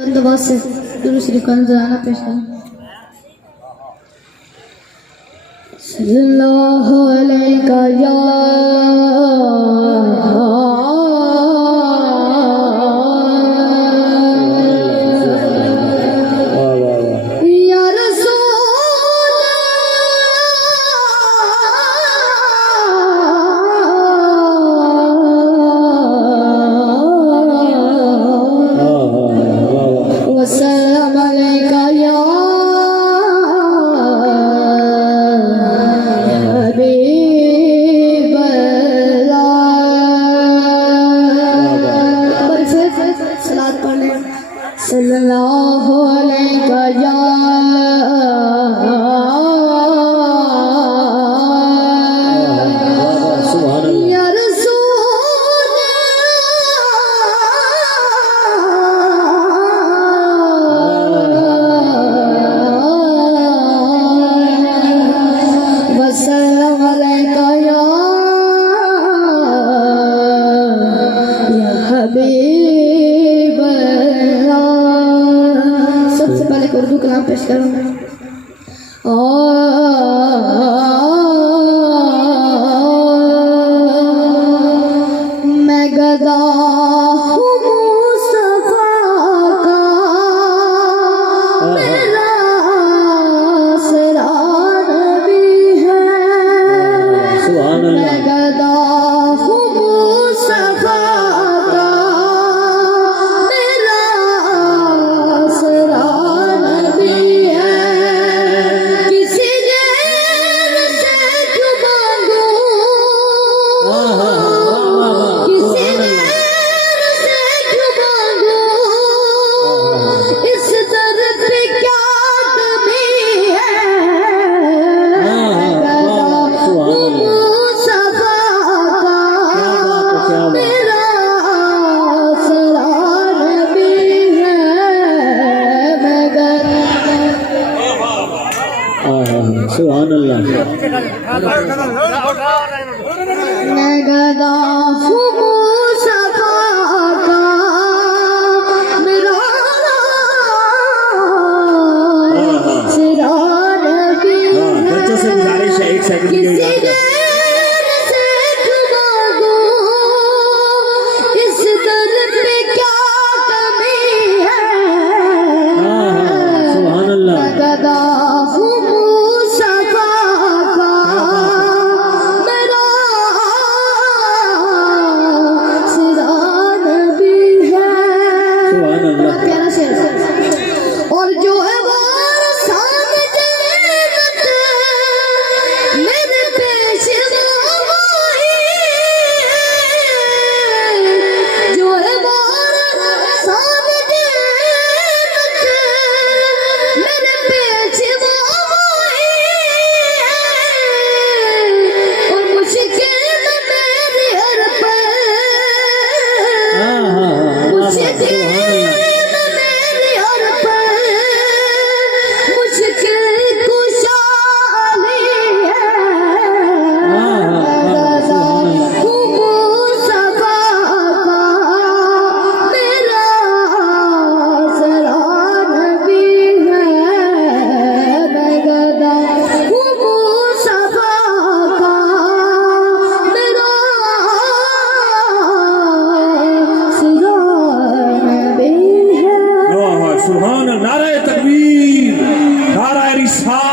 بندوبست سے درود شریف کا نذرانہ پیش کریں۔ صلی اللہ علیہ یا صلی اللہ علیہ یا یا رسول وسلم علیہ یا حبیب اردو کلام پیش کروں گا۔ میں گدا ہوں مصطفیٰ کا میرا سرار بھی ہے۔ میں گدا ہوں مصطفیٰ سبحان اللہ۔ میں گدا ہوں مصطفیٰ کا میرا سرار بھی ہے۔ بچوں سے گزارش ہے ایک سیکنڈ کے لیے اس در پہ کیا کمی ہے۔ سبحان اللہ۔ میں گدا ہوں اور جو ہے وارثان جنت میرے پیش نمائی ہے۔ جو ہے وارثان جنت میرے پیش نمائی ہے۔ اور مشکل میری ہر پل مشکل سبحان اللہ، نعرہ تکبیر، نعرہ رسالت۔